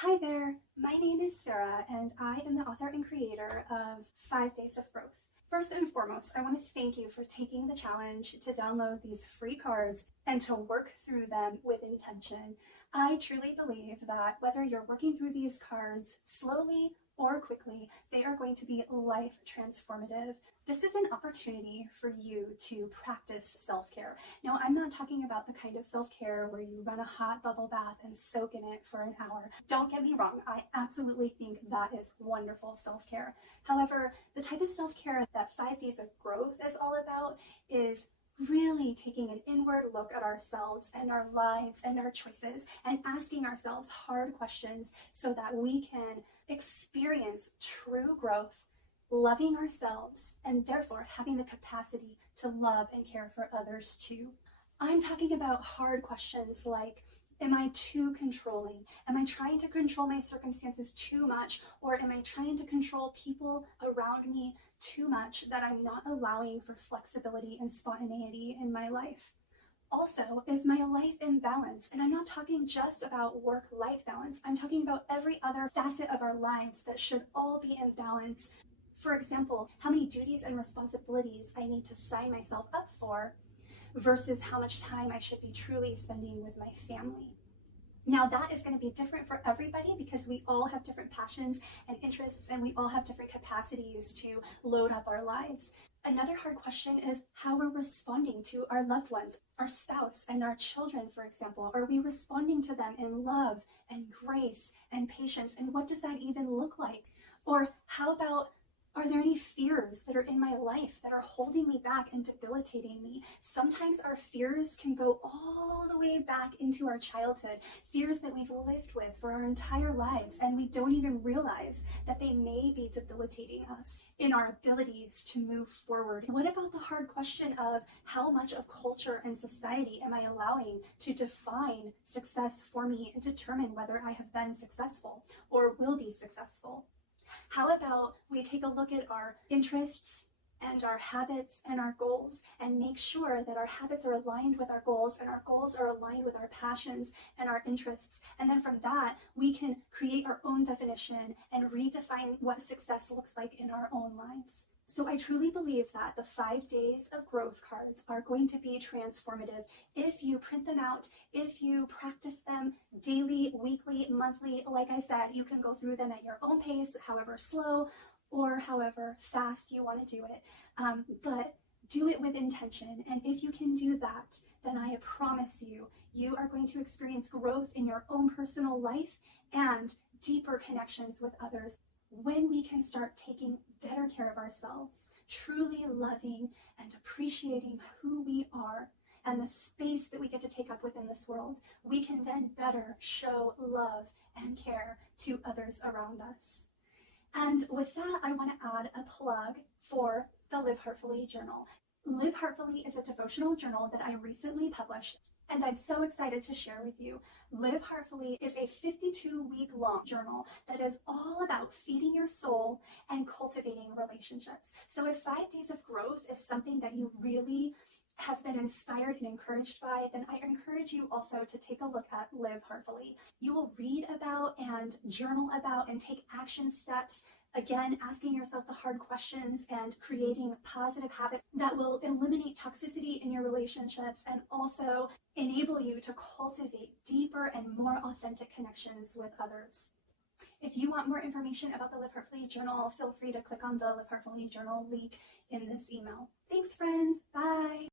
Hi there, my name is Sarah and I am the author and creator of 5 Days of Growth. First and foremost, I want to thank you for taking the challenge to download these free cards and to work through them with intention. I truly believe that whether you're working through these cards slowly or quickly, they are going to be life transformative. This is an opportunity for you to practice self-care. Now, I'm not talking about the kind of self-care where you run a hot bubble bath and soak in it for an hour. Don't get me wrong, I absolutely think that is wonderful self-care. However, the type of self-care that 5 Days of Growth is all about is really taking an inward look at ourselves and our lives and our choices and asking ourselves hard questions so that we can experience true growth, loving ourselves, and therefore having the capacity to love and care for others too. I'm talking about hard questions like, am I too controlling? Am I trying to control my circumstances too much? Or am I trying to control people around me too much that I'm not allowing for flexibility and spontaneity in my life? Also, is my life in balance? And I'm not talking just about work-life balance. I'm talking about every other facet of our lives that should all be in balance. For example, how many duties and responsibilities I need to sign myself up for versus how much time I should be truly spending with my family. Now, that is going to be different for everybody because we all have different passions and interests and we all have different capacities to load up our lives. Another hard question is how we're responding to our loved ones, our spouse and our children, for example. Are we responding to them in love and grace and patience? And what does that even look like? Or how about, are there any fears that are in my life that are holding me back and debilitating me? Sometimes our fears can go all the way back into our childhood, fears that we've lived with for our entire lives, and we don't even realize that they may be debilitating us in our abilities to move forward. What about the hard question of how much of culture and society am I allowing to define success for me and determine whether I have been successful or will be successful? How about we take a look at our interests and our habits and our goals and make sure that our habits are aligned with our goals and our goals are aligned with our passions and our interests. And then from that, we can create our own definition and redefine what success looks like in our own lives. So I truly believe that the 5 Days of Growth cards are going to be transformative if you print them out, if you practice them daily, weekly, monthly. Like I said, you can go through them at your own pace, however slow or however fast you want to do it. But do it with intention. And if you can do that, then I promise you, you are going to experience growth in your own personal life and deeper connections with others. When we can start taking better care of ourselves, truly loving and appreciating who we are and the space that we get to take up within this world, we can then better show love and care to others around us. And with that, I want to add a plug for the Live Heartfully journal. Live Heartfully is a devotional journal that I recently published, and I'm so excited to share with you. Live Heartfully is a 52-week-long journal that is all about feeding your soul and cultivating relationships. So if 5 Days of Growth is something that you really have been inspired and encouraged by, then I encourage you also to take a look at Live Heartfully. You will read about and journal about and take action steps, again, asking yourself the hard questions and creating positive habits that will eliminate toxicity in your relationships and also enable you to cultivate deeper and more authentic connections with others. If you want more information about the Live Heartfully journal, feel free to click on the Live Heartfully journal link in this email. Thanks, friends. Bye.